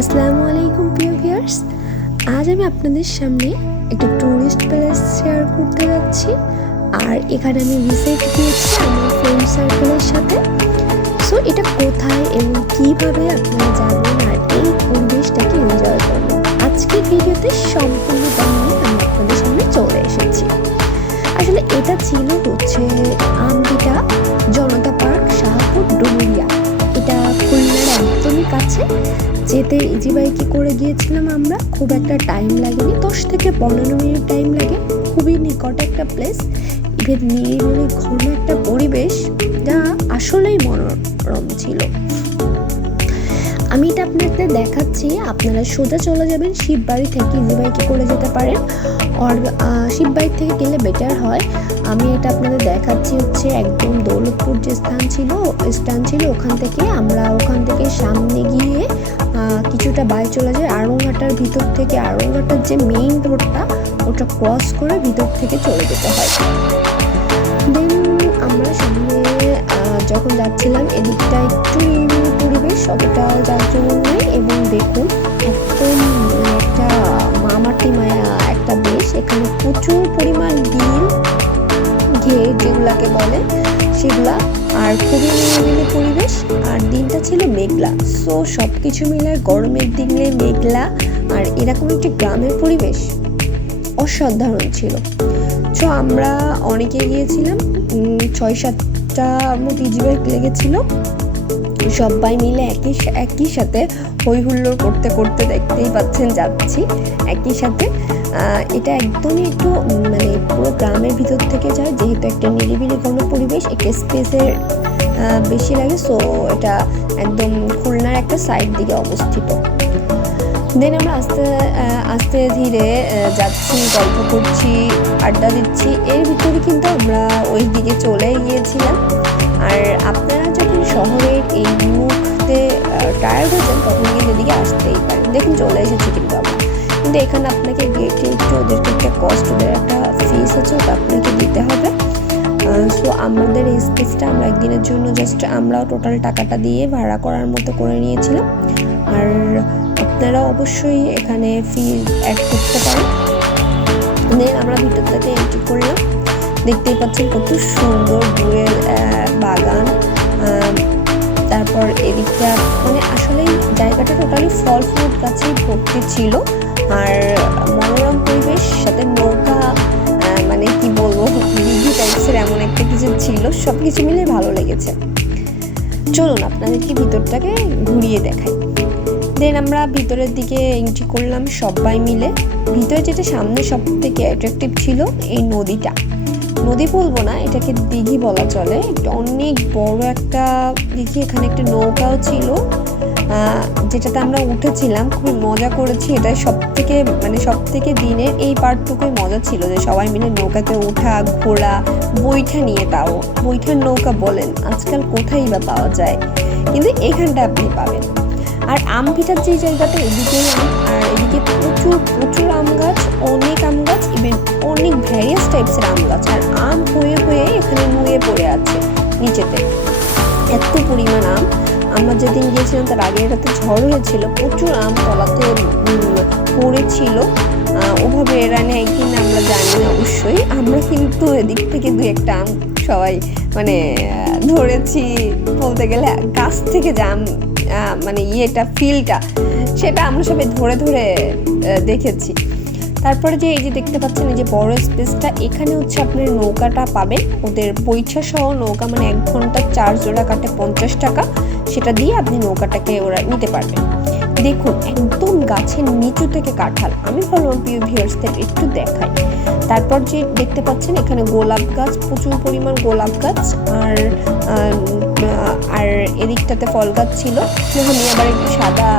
আসসালামু আলাইকুম, প্রিয় ভিউয়ার্স আজ আমি আপনাদের সামনে একটা টুরিস্ট প্লেস শেয়ার করতে যাচ্ছি। আর এখানে আমি ভিজিট দিয়েছি আমার ফ্রেন্ড সার্কেলের সাথে। সো এটা কোথায় এবং কীভাবে আপনারা যাবেন আর এই পরিবেশটাকে এনজয় করবেন? আজকের ভিডিওতে সম্পূর্ণ নিয়ে আমি আপনাদের সামনে চলে এসেছি। আসলে এটা ছিল হচ্ছে আমবিটা জনতা পার্ক শাহপুর ডুমুরিয়া। এটা খুলনার একদমই কাছে যেতে ইজি বাইকে করে গিয়েছিলাম আমরা? খুব একটা টাইম লাগেনি। দশ থেকে পনেরো মিনিট টাইম লাগে। খুবই নিকট একটা প্লেস ইভেন নিরিবিলি ঘন একটা পরিবেশ যা আসলেই মনোরম ছিল। আমি এটা আপনাদের দেখাচ্ছি। আপনারা সোজা চলে যাবেন শিববাড়ি থেকে ইজি বাইকে করে যেতে পারেন আর শিববাড়ি থেকে গেলে বেটার হয়। আমি এটা আপনাদের দেখাচ্ছি হচ্ছে একদম দৌলতপুর যে স্থান ছিল স্থান ছিল ওখান থেকে। আমরা ওখান থেকে সামনে গিয়ে কিছুটা বাই চলে যায়। আড়ংঘাটার ভিতর থেকে আড়ংঘাটার যে মেইন রোডটা ওটা ক্রস করে ভিতর থেকে চলে যেতে হয়। দেন আমরা সামনে যখন যাচ্ছিলাম, এদিকটা একটু পরিবেশ অতটাও জাঁকজমক নেই এবং দেখুন, একদম একটা মামাটি মায়া একটা দেশ এখানে প্রচুর পরিমাণ ডিল ঘে যেগুলাকে বলে সেগুলা। আর খুবই নিরিবিলি পরিবেশ। আর দিনটা ছিল মেঘলা। সো সব কিছু মিলে গরমের দিনে মেঘলা। আর এরকম একটি গ্রামের পরিবেশ অসাধারণ ছিল। সো আমরা অনেকে গিয়েছিলাম। ছয় সাতটা মতো ইজিবাইক লেগেছিল। সবাই মিলে একই একই সাথে হই হুল্লোড় করতে করতে দেখতেই পাচ্ছেন, যাচ্ছি। একই সাথে। এটা একদমই একটু মানে পুরো গ্রামের ভিতর থেকে যায়, যেহেতু একটা নিরিবিলি ঘন পরিবেশ একটা স্পেসের বেশি লাগে সো এটা একদম খুলনার একটা সাইড দিকে অবস্থিত। দেন আমরা আস্তে আস্তে ধীরে যাচ্ছি, গল্প করছি, আড্ডা দিচ্ছি। এর ভিতরে কিন্তু আমরা ওই দিকে চলে গিয়েছিলাম। আর আপনারা যখন শহরের এই মুহূর্তে টায়ার্ড হয়ে যান তখন কিন্তু এদিকে আসতেই পারেন। দেখুন, চলে এসেছি কিন্তু আমরা। কিন্তু এখানে আপনাকে গেটে একটু ওদেরকে একটা কস্ট ওদের একটা ফিস আছে, ওটা আপনাকে দিতে হবে। সো আমাদের এই স্পেসটা আমরা একদিনের জন্য জাস্ট আমরাও টোটাল টাকাটা দিয়ে ভাড়া করার মতো করে নিয়েছিলাম। আর আপনারা অবশ্যই এখানে ফি অ্যাড করতে পারেন। দেন আমরা ভিতর থেকে এন্ট্রি করলাম। দেখতেই পাচ্ছেন কত সুন্দর দূরের বাগান। তারপর এদিকটা মানে আসলে জায়গাটা টোটালি ফল ফ্রুট গাছেই ভর্তি ছিল। আর মনোরম পরিবেশ, সাথে নৌকা মানে কি বলব দিঘি টাইপসের এমন একটা কিছু ছিল সব কিছু মিলে ভালো লেগেছে। চলুন আপনাদেরকে ভিতরটাকে ঘুরিয়ে দেখাই। দেন আমরা ভিতরের দিকে এন্ট্রি করলাম সবাই মিলে। ভিতরে যেটা সামনে সব থেকে অ্যাট্রাকটিভ ছিল, এই নদীটা। নদী বলব না, এটাকে দিঘি বলা চলে। অনেক বড় একটা দিঘি, এখানে একটা নৌকাও ছিল। যেটাতে আমরা উঠেছিলাম, খুবই মজা করেছি। এটা সব থেকে মানে সব থেকে দিনের এই পার্টটুকুই মজা ছিল, যে সবাই মিলে নৌকাতে ওঠা, ঘোরা, বৈঠা নিয়ে তাও। বৈঠার নৌকা বলেন, আজকাল কোথায় বা পাওয়া যায়? কিন্তু এখানটা আপনি পাবেন। আর আম পিঠার যে জায়গাটা এদিকে আর এদিকে প্রচুর প্রচুর আম গাছ, অনেক আম গাছ, ইভেন অনেক ভ্যারিয়াস টাইপসের আম গাছ। আর আম হয়ে হয়ে এখানে নুয়ে পড়ে আছে, নিচেতে। এত পরিমাণ আম। আমরা যেদিন গিয়েছিলাম তার আগে এটাতে ঝড় হয়েছিল, প্রচুর আম তলাতে পড়েছিল। ওভাবে এরা নেয় কিনা আমরা জানি না অবশ্যই। আমরা কিন্তু এদিক থেকে দু একটা আম সবাই মানে ধরেছি বলতে গেলে গাছ থেকে যে আম মানে ইয়েটা, ফিলটা, সেটা আমরা সবাই ধরে ধরে দেখেছি। তারপরে যে এই যে দেখতে পাচ্ছেন, এই যে বড় স্পেসটা, এখানে হচ্ছে আপনার নৌকাটা পাবেন। ওদের বৈঠা সহ নৌকা মানে এক ঘণ্টা চার্জ ওরা কাটে পঞ্চাশ টাকা। সেটা দিয়ে আপনি নৌকাটাকে ওরা নিতে পারবেন। দেখুন, একদম গাছের নিচু থেকে কাঁঠাল। আমি ভাবলাম প্রিয় ভিউয়ার্সদের একটু দেখাই। তারপর যে দেখতে পাচ্ছেন, এখানে গোলাপ গাছ, প্রচুর পরিমাণ গোলাপ গাছ। আর আর এদিকটাতে ফল গাছ ছিল। আমি আবার একটু সাদা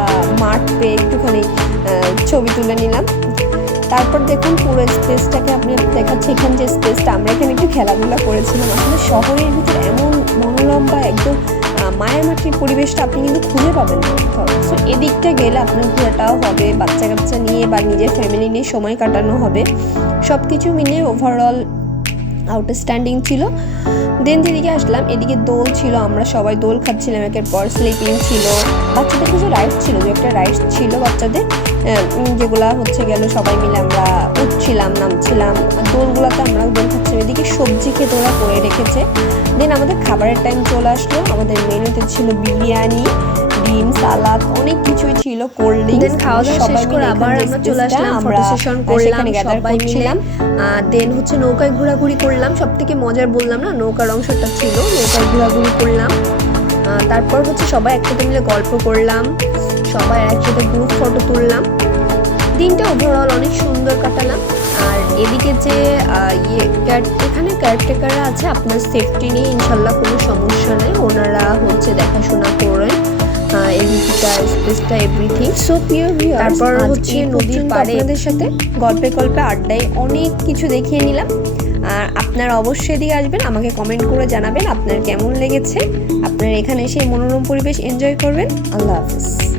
মাঠ পেয়ে একটুখানি ছবি তুলে নিলাম। তারপর দেখুন পুরো স্পেসটাকে আপনি দেখাচ্ছি। এখানে যে স্পেসটা, আমরা এখানে একটু খেলাধুলা করেছিলাম। আসলে শহরের ভিতরে এমন মনোরম বা একদম মায়ামাটির পরিবেশটা আপনি কিন্তু খুঁজে পাবেন না সো এদিকটা গেলে আপনার ঘোরাটাও হবে বাচ্চা কাচ্চা নিয়ে বা নিজের ফ্যামিলি নিয়ে সময় কাটানো হবে। সব কিছু মিলিয়ে ওভারঅল আউটস্ট্যান্ডিং ছিল। দেন যেদিকে আসলাম, এদিকে দোল ছিল, আমরা সবাই দোল খাচ্ছিলাম, একের পর স্লিপিং ছিল। বাচ্চাদের কিছু রাইস ছিল যে একটা রাইস ছিল বাচ্চাদের যেগুলো হচ্ছে গেল সবাই মিলে আমরা উঠছিলাম, নামছিলাম। দোলগুলোতে আমরা দোল খাচ্ছিলাম, এদিকে সবজি খেতে ওরা করে রেখেছে। দেন আমাদের খাবারের টাইম চলে আসলো, আমাদের মেনুতে ছিল বিরিয়ানি ডিম সালাদ অনেক কিছুই ছিল কোল্ড দেন ড্রিঙ্কস খাওয়া দাওয়া শেষ করে আবার আমরা চলে আসলাম ফটো সেশন করলাম সবাই মিলে। দেন হচ্ছে নৌকায় ঘোরাঘুরি করলাম সব থেকে মজার বললাম না নৌকার অংশটা ছিল নৌকায় ঘোরাঘুরি করলাম। তারপর হচ্ছে সবাই একসাথে মিলে গল্প করলাম সবাই একসাথে গ্রুপ ফটো তুললাম। দিনটা ওভারঅল অনেক সুন্দর কাটালাম। আর এদিকে যে ইয়ে এখানে কেয়ারটেকাররা আছে আপনার সেফটি নিয়ে ইনশাল্লাহ কোনো সমস্যা নেই ওনারা হচ্ছে দেখাশোনা করেন। স্পেসটা এভরিথিং সো তারপর হচ্ছে নদীর পাড়ে আপনাদের সাথে গল্পে গল্পে আড্ডায় অনেক কিছু দেখিয়ে নিলাম। আর আপনারা অবশ্যই এদিকে আসবেন আমাকে কমেন্ট করে জানাবেন আপনার কেমন লেগেছে। আপনার এখানে এসে মনোরম পরিবেশ এনজয় করবেন। আল্লাহ হাফিজ।